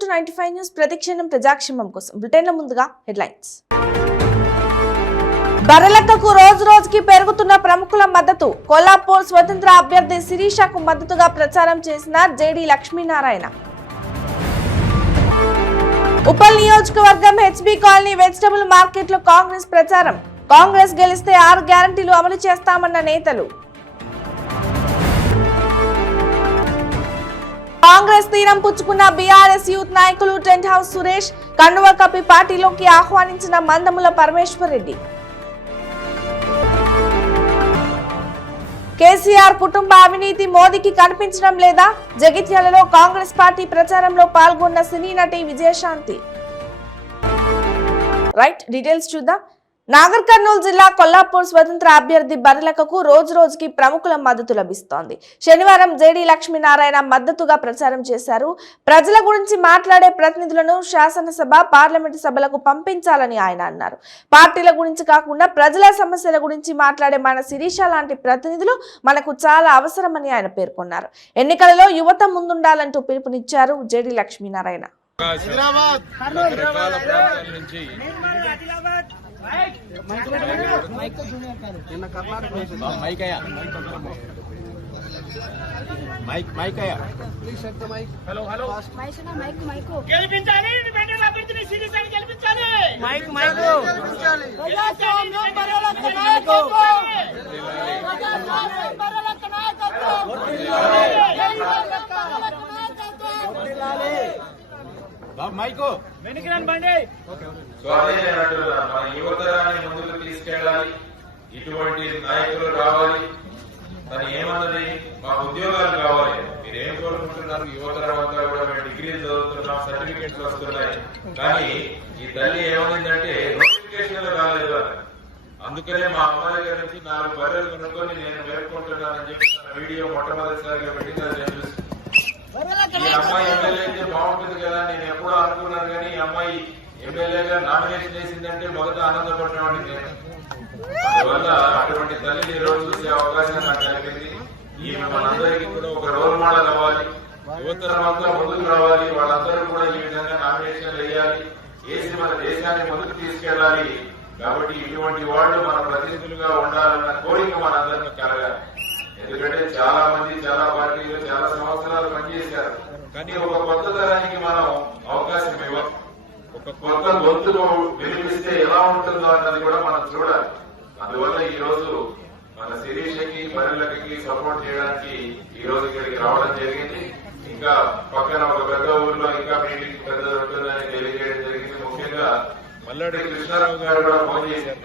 Welcome to 95 news. ప్రతిక్షణం ప్రజాక్షేమం కోసం బ్రిటన్లో ముందుగా హెడ్లైన్స్. బర్రెలక్కకు రోజు రోజుకి పెరుగుతున్న ప్రముఖుల మద్దతు. కొల్లాపూర్ స్వతంత్ర అభ్యర్థి శిరీషకు మద్దతుగా ప్రచారం చేసిన జేడీ లక్ష్మీనారాయణ. ఉప్పల్ నియోజకవర్గం హెచ్బీ కాలనీ వెజిటబుల్ మార్కెట్ లో కాంగ్రెస్ ప్రచారం. కాంగ్రెస్ గెలిస్తే 6 గ్యారంటీలు అమలు చేస్తామన్న నేతలు. కాంగ్రెస్ తీరం పుచ్చుకున్న బీఆర్ఎస్ యూత్ నాయకులు టెంట్ హౌస్ సురేష్, కండువ కప్పి పార్టీలోకి ఆహ్వానించిన మందముల పరమేశ్వర్ రెడ్డి. కేసీఆర్ కుటుంబ అవినీతి మోదీకి కనిపించడం లేదా? జగిత్యాలలో కాంగ్రెస్ పార్టీ ప్రచారంలో పాల్గొన్న సినీ నటి విజయశాంతి. రైట్, డీటెయిల్స్ చూద్దాం. నాగర్ కర్నూలు జిల్లా కొల్లాపూర్ స్వతంత్ర అభ్యర్థి బర్రెలక్కకు రోజు రోజుకి ప్రముఖుల మద్దతు లభిస్తోంది. శనివారం జేడీ లక్ష్మీనారాయణ మద్దతుగా ప్రచారం చేశారు. ప్రజల గురించి మాట్లాడే ప్రతినిధులను శాసనసభ, పార్లమెంటు సభలకు పంపించాలని ఆయన అన్నారు. పార్టీల గురించి కాకుండా ప్రజల సమస్యల గురించి మాట్లాడే మన శిరీష లాంటి ప్రతినిధులు మనకు చాలా అవసరమని ఆయన పేర్కొన్నారు. ఎన్నికలలో యువత ముందుండాలంటూ పిలుపునిచ్చారు జేడీ లక్ష్మీనారాయణ. యువతరాన్ని ముందుకు తీసుకెళ్లాలి, ఇటువంటి నాయకులు రావాలి. తను ఏమన్నది, మా ఉద్యోగాలు కావాలి. మీరేం కోరుకుంటున్నారు? యువతరం అంతా కూడా మేము డిగ్రీలు చదువుతున్నాం, సర్టిఫికేట్స్ వస్తున్నాయి, కానీ ఈ తల్లి ఏమైందంటే నోటిఫికేషన్లు రాలేదు. అందుకనే మా అమ్మాయి గారి నుంచి 4 బర్రెలు కొనుక్కొని నేను వేడుకుంటున్నానని చెప్పి తన వీడియో మొట్టమొదటిసారిగా పెట్టిందని చెప్పేసి, ఈ అమ్మాయి ఎమ్మెల్యే అయితే బాగుంటుంది కదా నేను ఎప్పుడూ అనుకున్నాను, కానీ ఈ అమ్మాయి ఎమ్మెల్యేగా నామినేషన్ వేసిందంటే మొదట ఆనందపడినవాడిని నేను. అందువల్ల అటువంటి తల్లిని ఈ రోజు చూసే అవకాశం నాకు కలిగింది. ఈమె మనందరికీ కూడా ఒక రోల్ మోడల్ అవ్వాలి, యువతరం అంతా ముందుకు రావాలి. వాళ్ళందరూ కూడా ఈ విధంగా నామినేషన్ వేయాలి, వేసి మన దేశాన్ని ముందుకు తీసుకెళ్లాలి. కాబట్టి ఇటువంటి వాళ్ళు మన ప్రతినిధులుగా ఉండాలన్న కోరిక మనందరికీ కలగాలి. ఎందుకంటే చాలా మంది చాలా పార్టీలు చాలా సంవత్సరాలు పనిచేశారు, కానీ ఒక కొత్త తరానికి మనం అవకాశం ఇవ్వాలి. ఒక కొత్త గొంతును వినిపిస్తే ఎలా ఉంటుందో అన్నది కూడా మనం చూడాలి. అందువల్ల ఈ రోజు మన శిరీషకి, బర్రెలకి సపోర్ట్ చేయడానికి ఈ రోజు ఇక్కడికి రావడం జరిగింది. ఇంకా పక్కన ఒక పెద్ద ఊర్లో ఇంకా మీటింగ్ పెద్దది ఉంటుందని తెలియజేయడం జరిగింది. ముఖ్యంగా మల్లాడి కృష్ణారావు గారు కూడా ఫోన్ చేశారు.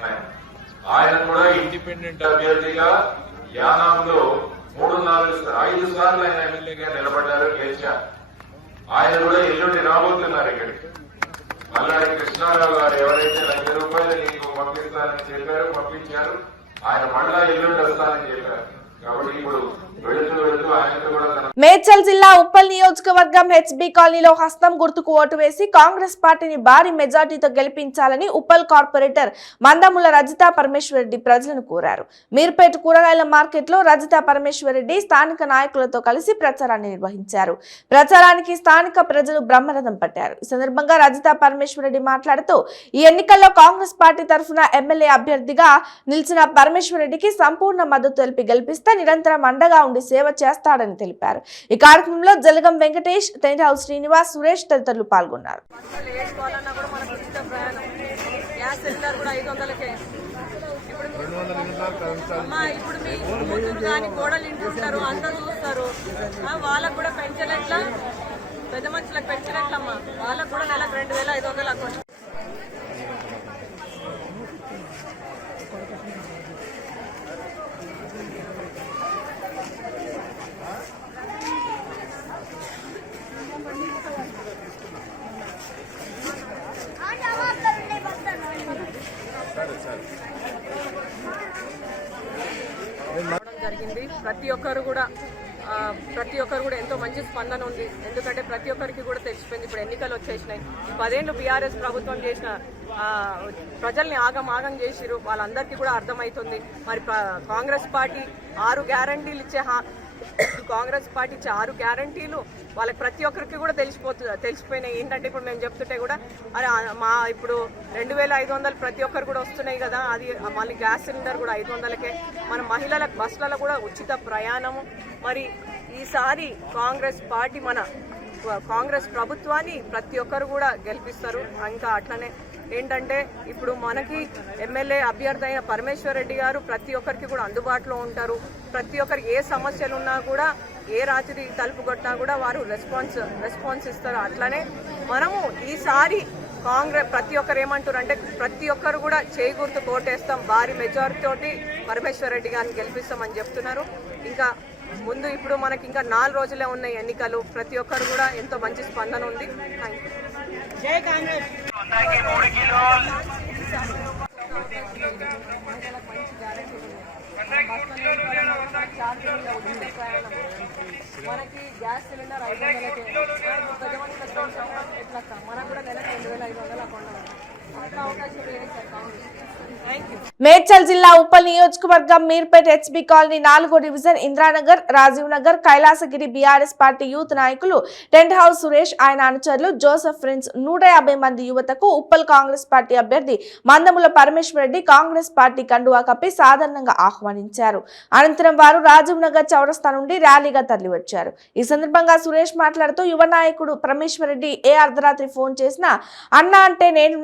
ఆయన కూడా ఇండిపెండెంట్ అభ్యర్థిగా యానాంలో 5 సార్లు ఆయన ఎమ్మెల్యేగా నిలబడ్డారు, గెలిచారు. ఆయన కూడా ఎల్లుండి రాబోతున్నారు ఇక్కడికి. మల్లాడి కృష్ణారావు గారు ఎవరైతే 1,00,000 రూపాయలు నీకు పంపిస్తానని చెప్పారో పంపించారు. ఆయన మళ్ళా ఎల్లుండి వస్తానని చెప్పారు. కాబట్టి ఇప్పుడు వెళుతూ ఆయనతో కూడా మేడ్చల్ జిల్లా ఉప్పల్ నియోజకవర్గం హెచ్బీ కాలనీలో హస్తం గుర్తుకు ఓటు వేసి కాంగ్రెస్ పార్టీని భారీ మెజార్టీతో గెలిపించాలని ఉప్పల్ కార్పొరేటర్ మందముల రజితా పరమేశ్వర్ రెడ్డి ప్రజలను కోరారు. మీర్పేట కూరగాయల మార్కెట్ లో రజితా పరమేశ్వర్ రెడ్డి స్థానిక నాయకులతో కలిసి ప్రచారాన్ని నిర్వహించారు. ప్రచారానికి స్థానిక ప్రజలు బ్రహ్మరథం పట్టారు. ఈ సందర్భంగా రజితా పరమేశ్వర్ రెడ్డి మాట్లాడుతూ, ఈ ఎన్నికల్లో కాంగ్రెస్ పార్టీ తరఫున ఎమ్మెల్యే అభ్యర్థిగా నిలిచిన పరమేశ్వర్ రెడ్డికి సంపూర్ణ మద్దతు తెలిపి గెలిపిస్తే నిరంతరం అండగా ఉండి సేవ చేస్తాడని తెలిపారు. ఈ కార్యక్రమంలో జలగం వెంకటేష్, టెంట్ హౌస్ శ్రీనివాస్, సురేష్ తదితరులు పాల్గొన్నారు. వాళ్ళకు కూడా పెన్షన్ ఎట్లా, పెద్ద మనుషులకు పెన్షన్ ఎట్లమ్మా, వాళ్ళకు కూడా నెలకు 2,500 అకౌంట్. జరిగింది. ప్రతి ఒక్కరు కూడా ఎంతో మంచి స్పందన ఉంది. ఎందుకంటే ప్రతి ఒక్కరికి కూడా తెలిసిపోయింది, ఇప్పుడు ఎన్నికలు వచ్చేసినాయి. 10 ఏళ్ళు బీఆర్ఎస్ ప్రభుత్వం చేసిన ప్రజల్ని ఆగం చేసిరు, వాళ్ళందరికీ కూడా అర్థమవుతుంది. మరి కాంగ్రెస్ పార్టీ 6 గ్యారంటీలు ఇచ్చే కాంగ్రెస్ పార్టీ ఇచ్చే 6 గ్యారంటీలు వాళ్ళకి ప్రతి ఒక్కరికి కూడా తెలిసిపోయినాయి. ఏంటంటే ఇప్పుడు మేము చెప్తుంటే కూడా అరే మా ఇప్పుడు 2500 ప్రతి ఒక్కరు కూడా వస్తున్నాయి కదా, అది మళ్ళీ గ్యాస్ సిలిండర్ కూడా 500కే, మన మహిళలకు బస్సులలో కూడా ఉచిత ప్రయాణము. మరి ఈసారి కాంగ్రెస్ పార్టీ కాంగ్రెస్ ప్రభుత్వాన్ని ప్రతి ఒక్కరు కూడా గెలిపిస్తారు. ఇంకా అట్లనే ఏంటంటే ఇప్పుడు మనకి ఎమ్మెల్యే అభ్యర్థి అయిన పరమేశ్వర్ రెడ్డి గారు ప్రతి ఒక్కరికి కూడా అందుబాటులో ఉంటారు. ప్రతి ఒక్కరికి ఏ సమస్యలు ఉన్నా కూడా, ఏ రాత్రి తలుపు కొట్టినా కూడా వారు రెస్పాన్స్ ఇస్తారు. అట్లనే మనము ఈసారి కాంగ్రెస్ ప్రతి ఒక్కరు ఏమంటారు అంటే ప్రతి ఒక్కరు కూడా చేయి గుర్తు కోటేస్తాం, భారీ మెజారిటీ తోటి పరమేశ్వర్ రెడ్డి గారిని గెలిపిస్తామని చెప్తున్నారు. ఇంకా ముందు ఇప్పుడు మనకి ఇంకా 4 రోజులే ఉన్నాయి ఎన్నికలు. ప్రతి ఒక్కరు కూడా ఎంతో మంచి స్పందన ఉంది. జై కాంగ్రెస్. మనకి గ్యాస్ సిలిండర్ 500కే, మనకు కూడా నెలకు 2500 అకౌంట్ అవకాశం లేదు సార్ కాంగ్రెస్. మేడ్చల్ జిల్లా ఉప్పల్ నియోజకవర్గం మీర్పేట్ హెచ్బీ కాలనీ 4వ division Indiranagar, Rajiv Nagar, Kailasagiri BRS party youth నాయకులు టెంట్ హౌస్ సురేష్, ఆయన అనుచరులు జోసెఫ్ ఫ్రెండ్స్ 150 మంది యువతకు ఉప్పల్ కాంగ్రెస్ పార్టీ అభ్యర్థి మందముల పరమేశ్వర్ రెడ్డి కాంగ్రెస్ పార్టీ కండువా కప్పి సాధారణంగా ఆహ్వానించారు. అనంతరం వారు రాజీవ్ నగర్ చౌరస్తా నుండి ర్యాలీగా తరలివచ్చారు. ఈ సందర్భంగా సురేష్ మాట్లాడుతూ యువ నాయకుడు పరమేశ్వర్ రెడ్డి ఏ అర్ధరాత్రి ఫోన్ చేసినా అన్నా అంటే నేను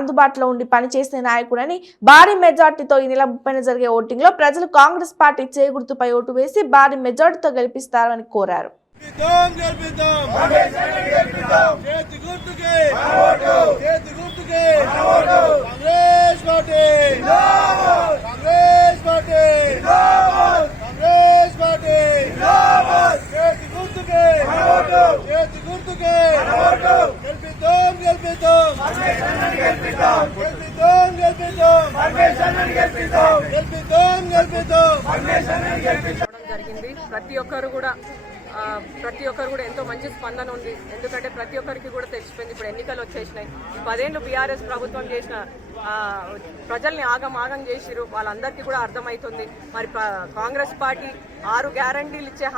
అందుబాటులో ఉండి పనిచేసే నాయకుడని, భారీ మెజార్టీతో ఈ నెల 30న జరిగే ఓటింగ్ లో ప్రజలు కాంగ్రెస్ పార్టీ చేగుర్తుపై ఓటు వేసి భారీ మెజార్టీతో గెలిపిస్తారని కోరారు. జరిగింది. ప్రతి ఒక్కరు కూడా ఎంతో మంచి స్పందన ఉంది. ఎందుకంటే ప్రతి ఒక్కరికి కూడా తెలిసిపోయింది ఇప్పుడు ఎన్నికలు వచ్చేసినాయి. 10 ఏళ్ళు బీఆర్ఎస్ ప్రభుత్వం చేసిన ప్రజల్ని ఆగం చేసిరు, వాళ్ళందరికీ కూడా అర్థమవుతుంది. మరి కాంగ్రెస్ పార్టీ 6 గ్యారంటీలు ఇచ్చే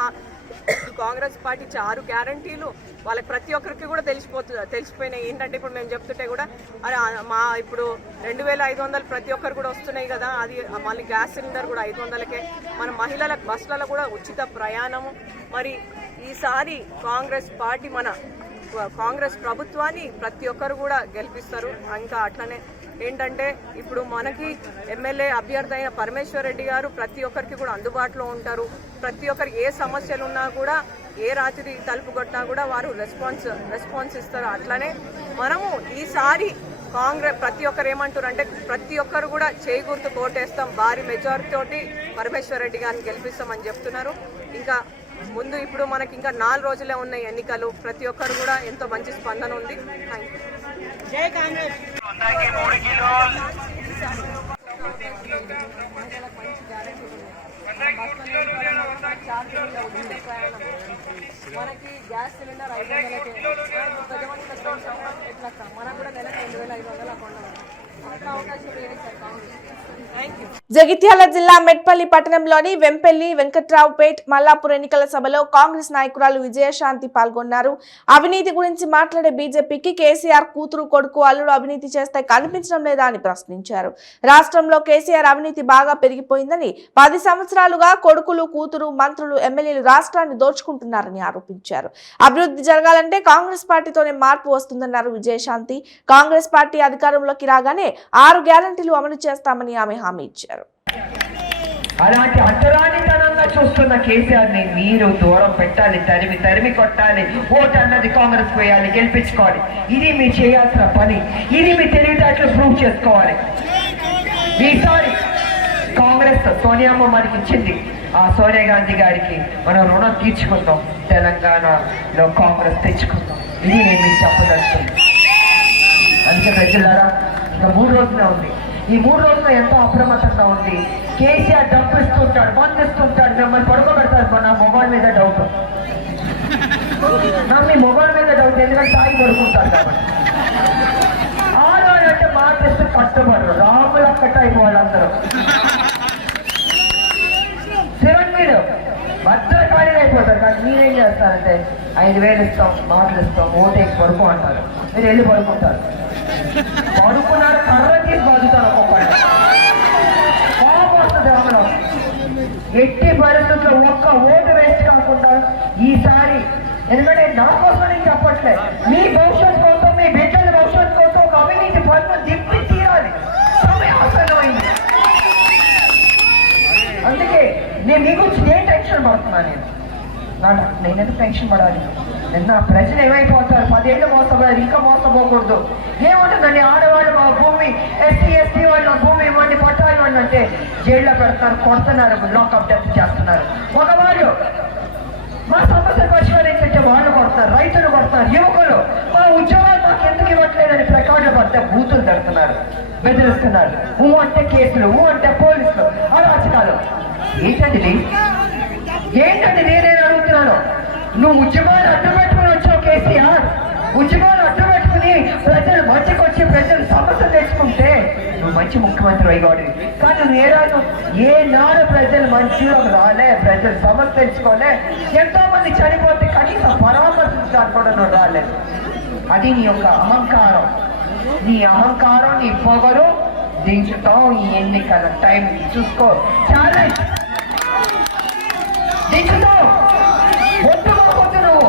కాంగ్రెస్ పార్టీ ఇచ్చే 6 గ్యారంటీలు వాళ్ళకి ప్రతి ఒక్కరికి కూడా తెలిసిపోయినాయి. ఏంటంటే ఇప్పుడు మేము చెప్తుంటే కూడా అరే మా ఇప్పుడు 2500 ప్రతి ఒక్కరు కూడా వస్తున్నాయి కదా, అది మళ్ళీ గ్యాస్ సిలిండర్ కూడా 500కే, మన మహిళలకు బస్సులలో కూడా ఉచిత ప్రయాణము. మరి ఈసారి కాంగ్రెస్ పార్టీ కాంగ్రెస్ ప్రభుత్వాన్ని ప్రతి ఒక్కరు కూడా గెలిపిస్తారు. ఇంకా అట్లనే ఏంటంటే ఇప్పుడు మనకి ఎమ్మెల్యే అభ్యర్థి అయిన పరమేశ్వర్ రెడ్డి గారు ప్రతి ఒక్కరికి కూడా అందుబాటులో ఉంటారు. ప్రతి ఒక్కరికి ఏ సమస్యలు ఉన్నా కూడా, ఏ రాత్రి తలుపు కొట్టినా కూడా వారు రెస్పాన్స్ ఇస్తారు. అట్లనే మనము ఈసారి కాంగ్రెస్ ప్రతి ఒక్కరు ఏమంటారు అంటే ప్రతి ఒక్కరు కూడా చేయి గుర్తు కోటేస్తాం, భారీ మెజారిటీ తోటి పరమేశ్వర్ రెడ్డి గారిని గెలిపిస్తామని చెప్తున్నారు. ఇంకా ముందు ఇప్పుడు మనకి ఇంకా 4 రోజులే ఉన్నాయి ఎన్నికలు. ప్రతి ఒక్కరు కూడా ఎంతో మంచి స్పందన ఉంది. జై కాంగ్రెస్. మనకి గ్యాస్ సిలిండర్ 500కే, మనకు కూడా నెలకు 2500 అకౌంట్ అవకాశం లేదు సార్ కాంగ్రెస్. జగిత్యాల జిల్లా మెట్పల్లి పట్టణంలోని వెంపెల్లి, వెంకట్రావుపేట్, మల్లాపూర్ ఎన్నికల సభలో కాంగ్రెస్ నాయకురాలు విజయశాంతి పాల్గొన్నారు. అవినీతి గురించి మాట్లాడే బీజేపీకి కేసీఆర్ కూతురు, కొడుకు, అల్లుడు అవినీతి చేస్తే కనిపించడం లేదా అని ప్రశ్నించారు. రాష్ట్రంలో కేసీఆర్ అవినీతి బాగా పెరిగిపోయిందని, 10 సంవత్సరాలుగా కొడుకులు, కూతురు, మంత్రులు, ఎమ్మెల్యేలు రాష్ట్రాన్ని దోచుకుంటున్నారని ఆరోపించారు. అభివృద్ధి జరగాలంటే కాంగ్రెస్ పార్టీతోనే మార్పు వస్తుందన్నారు విజయశాంతి. కాంగ్రెస్ పార్టీ అధికారంలోకి రాగానే 6 గ్యారంటీలు అమలు చేస్తామని ఆమె హామీ ఇచ్చారు. అలాంటి అంతరానితనంగా చూస్తున్న కేసీఆర్ ని మీరు దూరం పెట్టాలి, తరిమి కొట్టాలి. ఓటు అన్నది కాంగ్రెస్ పోయాలి, గెలిపించుకోవాలి. ఇది మీరు చేయాల్సిన పని. ఇది మీ తెలివితేటలు ప్రూవ్ చేసుకోవాలి. ఈసారి కాంగ్రెస్ సోనియామ్మ మనకి ఇచ్చింది, ఆ సోనియా గాంధీ గారికి మనం రుణం తీర్చుకుందాం, తెలంగాణలో కాంగ్రెస్ తెచ్చుకుందాం. ఇది నేను మీకు చెప్పదలుచుకుంది. అందుకే ప్రజలారా, ఇంకా 3 రోజులే ఉంది. ఈ 3 రోజుల్లో ఎంతో అప్రమత్తంగా ఉంది. కేసీఆర్ డబ్బు ఇస్తుంటాడు, మందు ఇస్తుంటాడు, మిమ్మల్ని పడుకోబెడతాడు. నా మొబైల్ మీద డౌట్, నాకు మీ మొబైల్ మీద డౌట్, ఎందుకంటే తాగి పడుకుంటారు కాబట్టి. 6 అంటే మాట ఇస్తే కట్టుబడరు, రాముల కట్ట అయిపోవాలి అందరూ. 7 భద్రకాళి అంటారు. మీరేం చేస్తారంటే 5,000 ఇస్తాం, మాటలు ఇస్తాం, ఓటేకి పడుకో అంటారు. మీరు వెళ్ళి పడుకుంటారు. పడుకున్నారు, కర్ర తీసి బాదుతారు. ఒక్కొక్కళ్ళు కోపం వస్తుంది. అమ్మడం ఎట్టి పరిస్థితుల్లో ఒక్క ఓటు వేస్ట్ కాకుండా ఈసారి, ఎందుకంటే నా కోసం నేను చెప్పట్లే, మీ భవిష్యత్ కోసం, మీ బిడ్డల భవిష్యత్ కోసం ఒక అవినీతి పనులు దిప్పి తీరాలి. సమయం ఆసన్నమైంది. అందుకే నేను మీ గురించి నేను టెన్షన్ పడుతున్నాను. నేనెందుకు టెన్షన్ పడాలి? నిన్న ప్రజలు ఏమైపోతారు? 10 ఏళ్ళు మోసపోయారు, ఇంకా మోసపోకూడదు. ఏముంటుందండి, ఆడవాళ్ళు మా భూమి, ఎస్సీ వాళ్ళు మా భూమి ఇవ్వండి, పట్టాలు ఇవ్వండి అంటే జైల్లో పెడతారు, కొడుతున్నారు, లాకప్ డెత్ చేస్తున్నారు. మగవాళ్ళు మా సమస్య పరిష్కరించే వాళ్ళు కొడతారు, రైతులు కొడతారు, యువకులు మా ఉద్యోగాలు మాకు ఎందుకు ఇవ్వట్లేదని ప్లకార్డులు పడితే బూతులు తడుతున్నారు, బెదిరిస్తున్నారు. అంటే కేసులు, అంటే పోలీసులు, అరాచకాలు. ఏంటండి నేనేం అడుగుతున్నాను? నువ్వు ఉద్యమాలు అడ్డు పెట్టుకుని వచ్చావు కేసీఆర్. ఉద్యమాలు అడ్డు పెట్టుకుని ప్రజలు మధ్యకు వచ్చి ప్రజలు సమస్య తెచ్చుకుంటే నువ్వు మంచి ముఖ్యమంత్రి అయ్యాడు. కానీ నేరాను ఏనాడు ప్రజలు మంచిలోకి రాలే, ప్రజలు సమస్య తెచ్చుకోలే. ఎంతో మంది చనిపోతే కనీసం పరామర్శించడానికి కూడా నువ్వు రాలేదు. అది నీ యొక్క అహంకారం. నీ అహంకారం, నీ పొగరు దించుతాం. ఈ ఎన్నికల టైం చూసుకో, ఛాలెంజ్ దించుతావు. ఒట్టుకోకపోతే నువ్వు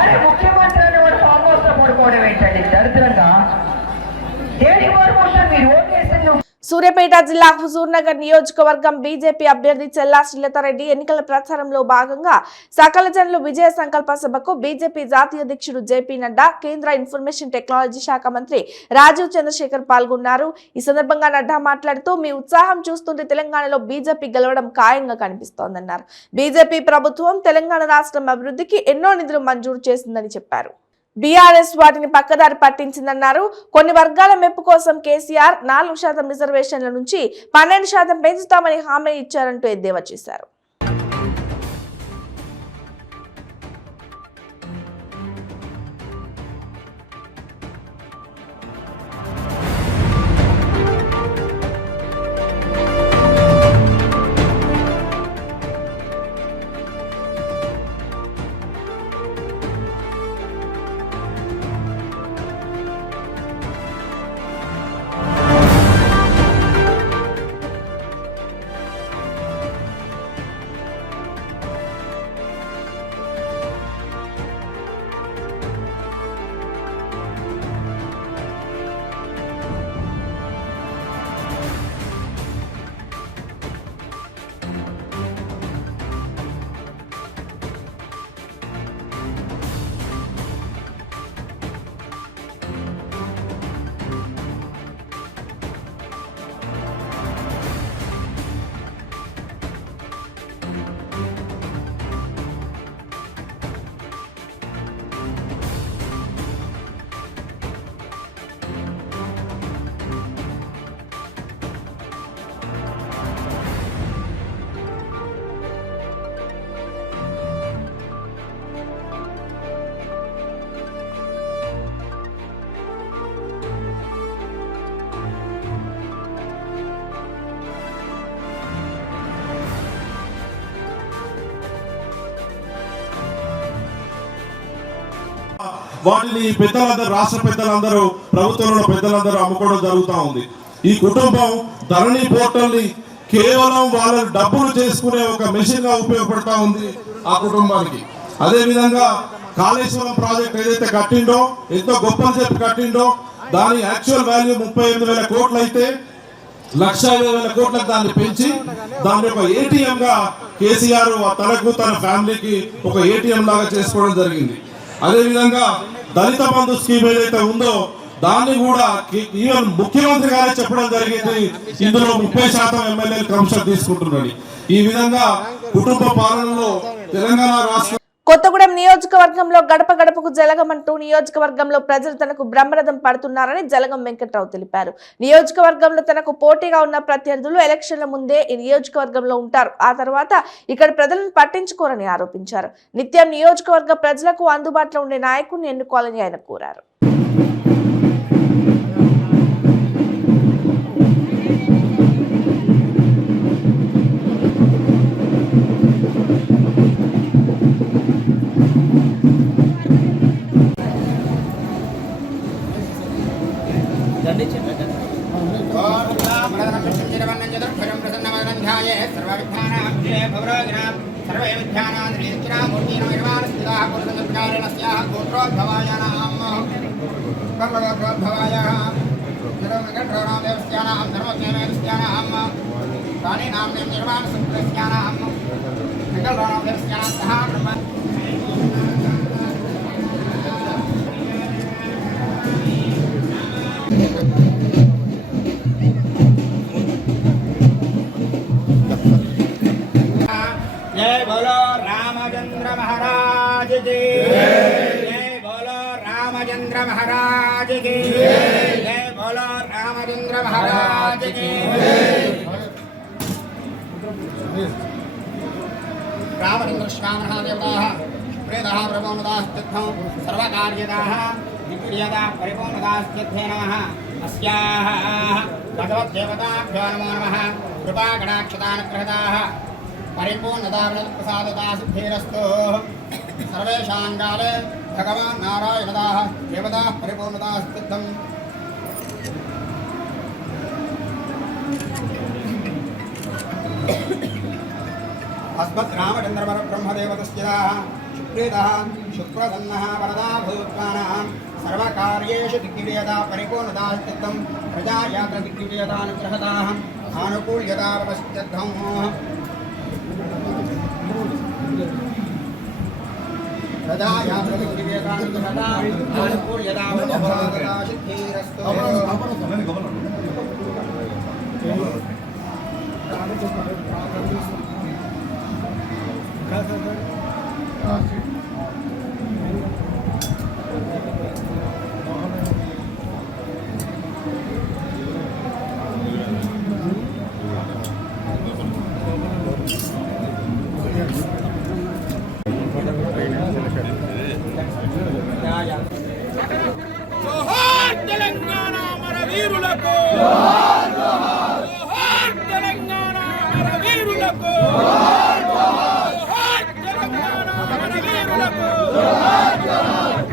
అరే ముఖ్యమంత్రి అనేవాడు ఫామ్ హౌస్ లో పడుకోవడం ఏంటండి దరిద్రంగా? దేనికి పడుకుంటారు మీరు? ఓటేసి నువ్వు సూర్యాపేట జిల్లా హుజూర్ నగర్ నియోజకవర్గం బీజేపీ అభ్యర్థి చెల్లా శ్రీలతారెడ్డి ఎన్నికల ప్రచారంలో భాగంగా సకల జనులు విజయ సంకల్ప సభకు బీజేపీ జాతీయ అధ్యక్షుడు జేపీ నడ్డా, కేంద్ర ఇన్ఫర్మేషన్ టెక్నాలజీ శాఖ మంత్రి రాజీవ్ చంద్రశేఖర్ పాల్గొన్నారు. ఈ సందర్భంగా నడ్డా మాట్లాడుతూ, మీ ఉత్సాహం చూస్తుంటే తెలంగాణలో బీజేపీ గెలవడం ఖాయంగా కనిపిస్తోందన్నారు. బీజేపీ ప్రభుత్వం తెలంగాణ రాష్ట్రం అభివృద్ధికి ఎన్నో నిధులు మంజూరు చేసిందని చెప్పారు. బీఆర్ఎస్ వాటిని పక్కదారి పట్టించిందన్నారు. కొన్ని వర్గాల మెప్పు కోసం కేసీఆర్ 4% రిజర్వేషన్ల నుంచి 12% పెంచుతామని హామీ ఇచ్చారంటూ ఎద్దేవా చేశారు. వాటిని పెద్దలందరూ, రాష్ట్ర పెద్దలందరూ, ప్రభుత్వంలో పెద్దలందరూ అమ్ముకోవడం జరుగుతూ ఉంది. ఈ కుటుంబం ధరణి పోర్టల్ని కేవలం వాళ్ళ డబ్బులు చేసుకునే ఒక మెషిన్ గా ఉపయోగపడతా ఉంది ఆ కుటుంబానికి. అదే విధంగా కాళేశ్వరం ప్రాజెక్ట్ ఏదైతే కట్టిండో, ఎంతో గొప్పని చెప్పి కట్టిండో, దాని యాక్చువల్ వాల్యూ 38,000 కోట్లు అయితే 1,50,000 కోట్లకు దాన్ని పెంచి దాన్ని ఒక ఏటీఎం గా కేసీఆర్ తనకు తన ఫ్యామిలీకి ఒక ఏటీఎం లాగా చేసుకోవడం జరిగింది. అదే విధంగా దళిత బంధు స్కీమ్ ఏదైతే ఉందో దాన్ని కూడా ఈవెన్ ముఖ్యమంత్రి గారే చెప్పడం జరిగింది, ఇందులో 30% ఎమ్మెల్యేలు కమిషన్ తీసుకుంటున్నాడు. ఈ విధంగా కుటుంబ పాలనలో తెలంగాణ రాష్ట్రం కొత్తగూడెం నియోజకవర్గంలో గడప గడపకు జలగమంటూ నియోజకవర్గంలో ప్రజలు తనకు బ్రహ్మరథం పడుతున్నారని జలగం వెంకట్రావు తెలిపారు. నియోజకవర్గంలో తనకు పోటీగా ఉన్న ప్రత్యర్థులు ఎలక్షన్ల ముందే ఈ నియోజకవర్గంలో ఉంటారు, ఆ తర్వాత ఇక్కడ ప్రజలను పట్టించుకోరని ఆరోపించారు. నిత్యం నియోజకవర్గ ప్రజలకు అందుబాటులో ఉండే నాయకుడిని ఎన్నుకోవాలని ఆయన కోరారు. जय बोलो रामचंद्र महाराज की जय बोलो रामचंद्र महाराज की जय बोलो रामचंद्र महाराज की रामचंद्र श्यामः देवताः प्रेतः प्रभोनदास्तित्थं सर्वकार्यदाः विक्रियदा परिपूर्णदास्तित्थे नमः अस्याः भगवद्देवताभ्यो नमो नमः कृपाकटाक्षतानुग्रहदाः परिपूर्णदाप्रसादता सिद्धिरस्तु सर्वेषां काले भगवान् नारायणदाः देवताः परिपूर्णता सिद्धम् अस्मत् रामचन्द्रपरब्रह्मदेवतस्याः शुक्रेदः शुक्रसन्नः वरदा भूत्वानां सर्वकार्येषु दिग्विजयता परिपूर्णता सिद्धं प्रजायात्र दिग्विजयतानुग्रहताः आनुकूल्यता प्रसिद्धम् తెలంగాణ మన వీరులకు జోహార్ జోహార్ జోహార్ తెలంగాణ మన వీరులకు జోహార్ జోహార్ తెలంగాణ మన వీరులకు జోహార్ జోహార్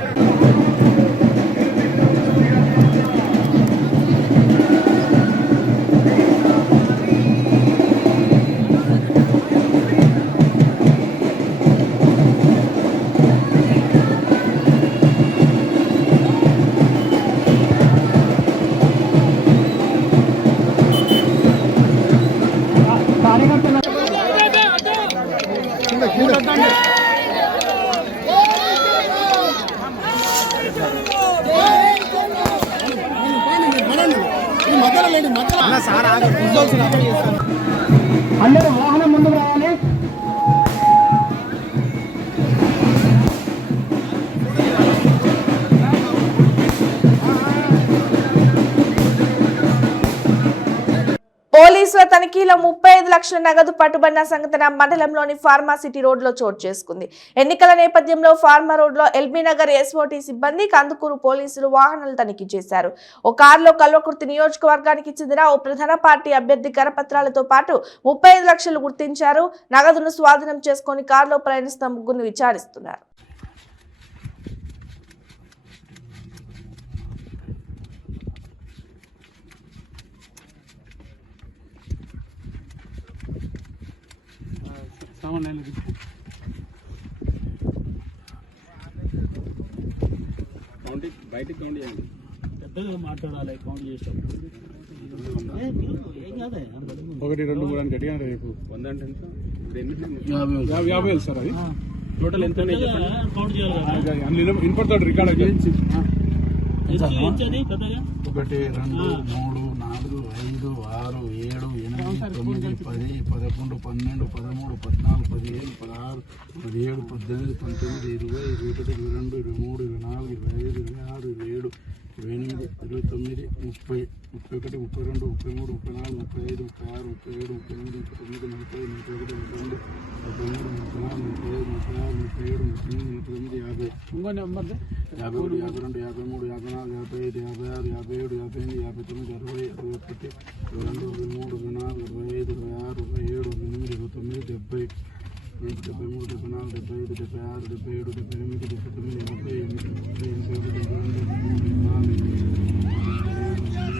అందరూ వాహనం ముందుకు రావాలి. పోలీసుల తనిఖీలో 35 లక్షల నగదు పట్టుబడిన సంఘటన మండలంలోని ఫార్మాసిటీ రోడ్లో చోటు చేసుకుంది. ఎన్నికల నేపథ్యంలో ఫార్మా రోడ్లో ఎల్బీ నగర్ ఎస్ఓటీ సిబ్బంది కందుకూరు పోలీసులు వాహనాలు తనిఖీ చేశారు. ఓ కారులో కల్వకుర్తి నియోజకవర్గానికి చెందిన ఓ ప్రధాన పార్టీ అభ్యర్థి కరపత్రాలతో పాటు 35 లక్షలు గుర్తించారు. నగదును స్వాధీనం చేసుకుని కారులో ప్రయాణిస్తున్న ముగ్గురిని విచారిస్తున్నారు. బయటికి కౌంట్ చేయండి, పెద్దగా మాట్లాడాలి. కౌంట్ చేసాం 1, 2, 3 అని గట్టిగా రేపు 100 అంటే 50,000 సార్. అది టోటల్ ఎంత కౌంట్ చేయాలి, ఇన్పడతాడు రికార్డ్ అయితే. 1, 2, 3, 4, 5, 6, 7, 8, 9, 10, 11, 12, 13, 14, 15, 16, 17, 18, 19, 20, 21, 22, 23, 24, 25, 26, 27, 28, 29, 30, 31, 32, 33, 34, 35, 36, 37, 38, 39, 40, 41, ఇంకో నెంబర్ 51, 52, 53, 54, 55, 56, 57, 58, 59, 60, 61, 22, 23, 24, 25, 26, 27, 28, 29, 70, 73, 74, 75, 76, 77, 78, 79, 80, 81, 82, 83, 84, 85,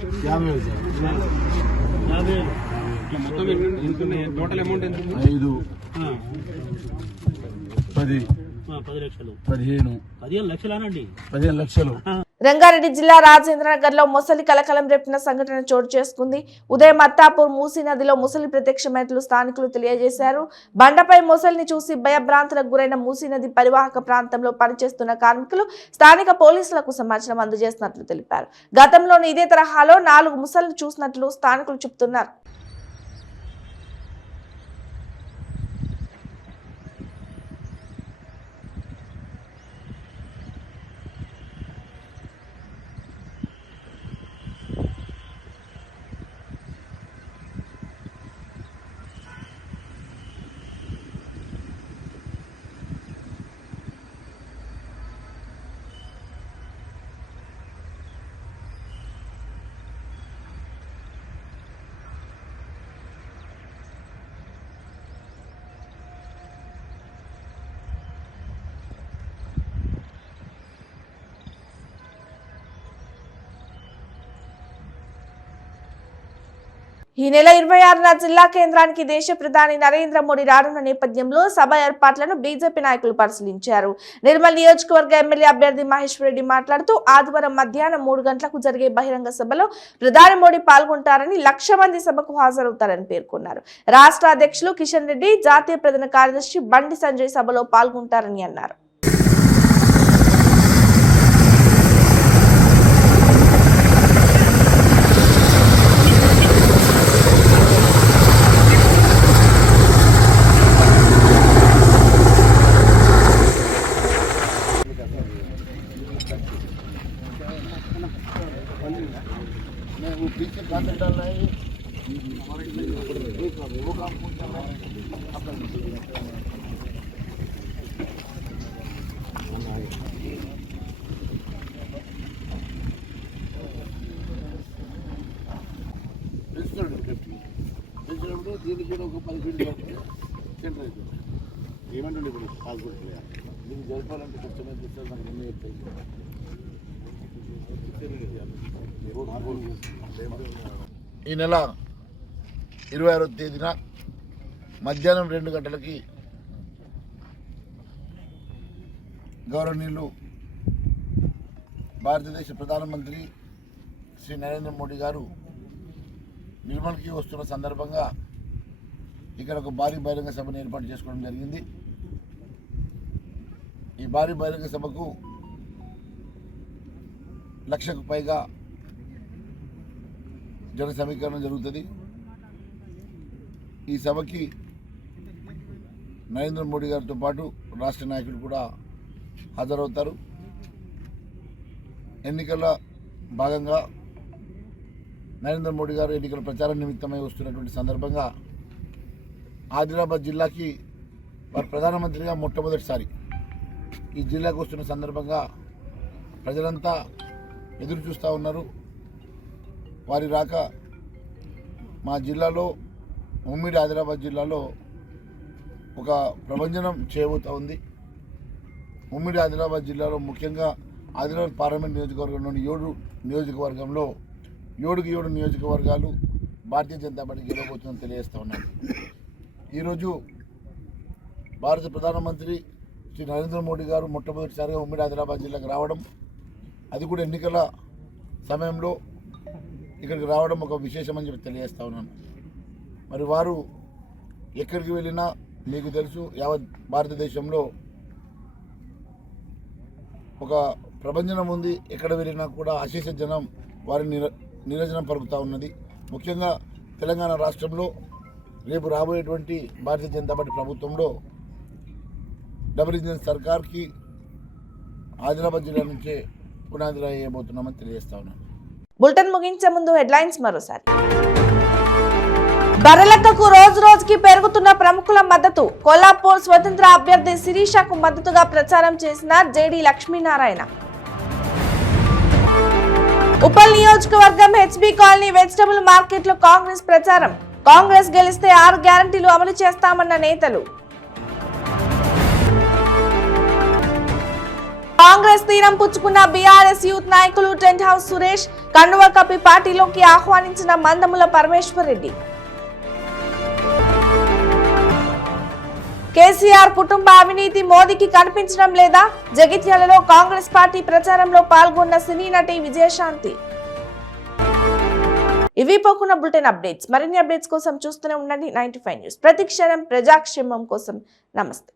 50,000 సార్. 50,000 ఇట్లా మొత్తం ఎంత ఉన్నాయి? టోటల్ అమౌంట్ ఎంత ఉంది? 5, 10, 10 లక్షలు, 15 లక్షలు అనండి. 15 లక్షలు. రంగారెడ్డి జిల్లా రాజేంద్రనగర్ లో మొసలి కలకలం రేపిన సంఘటన చోటు చేసుకుంది. ఉదయం అత్తాపూర్ మూసీ నదిలో మొసలి ప్రత్యక్షమైనట్లు స్థానికులు తెలియజేశారు. బండపై మొసలిని చూసి భయభ్రాంతులకు గురైన మూసీ నది పరివాహక ప్రాంతంలో పనిచేస్తున్న కార్మికులు స్థానిక పోలీసులకు సమాచారం అందజేసినట్లు తెలిపారు. గతంలోని ఇదే తరహాలో 4 మొసళ్లను చూసినట్లు స్థానికులు చెబుతున్నారు. ఈ నెల 26న జిల్లా కేంద్రానికి దేశ ప్రధాని నరేంద్ర మోడీ రానున్న నేపథ్యంలో సభ ఏర్పాట్లను బీజేపీ నాయకులు పరిశీలించారు. నిర్మల్ నియోజకవర్గ ఎమ్మెల్యే అభ్యర్థి మహేశ్వర్ రెడ్డి మాట్లాడుతూ ఆదివారం మధ్యాహ్నం 3 గంటలకు జరిగే బహిరంగ సభలో ప్రధాని మోడీ పాల్గొంటారని, 1,00,000 మంది సభకు హాజరవుతారని పేర్కొన్నారు. రాష్ట్ర అధ్యక్షులు కిషన్ రెడ్డి, జాతీయ ప్రధాన కార్యదర్శి బండి సంజయ్ సభలో పాల్గొంటారని అన్నారు. దీనికి కూడా ఒక 10 ఫీట్లు సెంటర్ అవుతుంది. ఏమంటుండే ఇప్పుడు పాల్గొంటులే దీన్ని జరపాలంటే కష్టమే చేస్తారు. నాకు ఎన్నో చెప్తాయి. ఈ నెల 26వ తేదీన మధ్యాహ్నం 2 గంటలకి గౌరవనీయులు భారతదేశ ప్రధానమంత్రి శ్రీ నరేంద్ర మోడీ గారు నిర్మల్కి వస్తున్న సందర్భంగా ఇక్కడ ఒక భారీ బహిరంగ సభను ఏర్పాటు చేసుకోవడం జరిగింది. ఈ భారీ బహిరంగ సభకు 1,00,000కు పైగా జన సమీకరణ జరుగుతుంది. ఈ సభకి నరేంద్ర మోడీ గారితో పాటు రాష్ట్ర నాయకులు కూడా హాజరవుతారు. ఎన్నికల భాగంగా నరేంద్ర మోడీ గారు ఎన్నికల ప్రచారం నిమిత్తమై వస్తున్నటువంటి సందర్భంగా ఆదిలాబాద్ జిల్లాకి వారు ప్రధానమంత్రిగా మొట్టమొదటిసారి ఈ జిల్లాకు వస్తున్న సందర్భంగా ప్రజలంతా ఎదురు చూస్తూ ఉన్నారు. వారి రాక మా జిల్లాలో, ఉమ్మడి ఆదిలాబాద్ జిల్లాలో ఒక ప్రభంజనం చేయబోతూ ఉంది. ఉమ్మడి ఆదిలాబాద్ జిల్లాలో ముఖ్యంగా ఆదిలాబాద్ పార్లమెంట్ నియోజకవర్గంలోని 7 నియోజకవర్గంలో 7కి 7 నియోజకవర్గాలు భారతీయ జనతా పార్టీ గెలవబోతుందని తెలియజేస్తూ ఉన్నాను. ఈరోజు భారత ప్రధానమంత్రి శ్రీ నరేంద్ర మోడీ గారు మొట్టమొదటిసారిగా ఉమ్మడి ఆదిలాబాద్ జిల్లాకు రావడం, అది కూడా ఎన్నికల సమయంలో ఇక్కడికి రావడం ఒక విశేషమని చెప్పి తెలియజేస్తూ ఉన్నాను. మరి వారు ఎక్కడికి వెళ్ళినా మీకు తెలుసు, యావత్ భారతదేశంలో ఒక ప్రభంజనం ఉంది. ఎక్కడ వెళ్ళినా కూడా అశేష జనం వారిని నిరజనం పలుకుతూ ఉన్నది. ముఖ్యంగా తెలంగాణ రాష్ట్రంలో రేపు రాబోయేటువంటి భారతీయ జనతా పార్టీ ప్రభుత్వంలో డబుల్ ఇంజిన్ సర్కార్కి ఆదిలాబాద్ జిల్లా నుంచే పునాది రాయబోతున్నామని తెలియజేస్తా ఉన్నాను. బులెటిన్ ముగించే ముందు హెడ్లైన్స్ మరోసారి. బర్రెలక్కకు రోజు రోజుకి పెరుగుతున్న ప్రముఖుల మద్దతు. కొల్లాపూర్ స్వతంత్ర అభ్యర్థి శిరీషకు మద్దతుగా ప్రచారం చేసిన జేడీ లక్ష్మీనారాయణ. ఉప్పల్ నియోజకవర్గం హెచ్బీ కాలనీ వెజిటబుల్ మార్కెట్లో కాంగ్రెస్ ప్రచారం. కాంగ్రెస్ గెలిస్తే 6 గ్యారంటీలు అమలు చేస్తామన్న నేతలు. కాంగ్రెస్ తీరం పుచ్చుకున్న బీఆర్ఎస్ యూత్ నాయకులు టెంట్ హౌస్ సురేష్ కండువా కప్పి పార్టీలోకి ఆహ్వానించిన మందముల పరమేశ్వర్ రెడ్డి. కేసీఆర్ కుటుంబ అవినీతి మోదీకి కనిపించడం లేదా? జగిత్యాలలో కాంగ్రెస్ పార్టీ ప్రచారంలో పాల్గొన్న సినీ నటి విజయశాంతి. ఇవి పోకున్న బులెటిన్ అప్డేట్స్. మరిన్ని అప్డేట్స్ కోసం చూస్తూనే ఉండండి 95 న్యూస్. ప్రతి క్షణం ప్రజాక్షేమం కోసం. నమస్తే.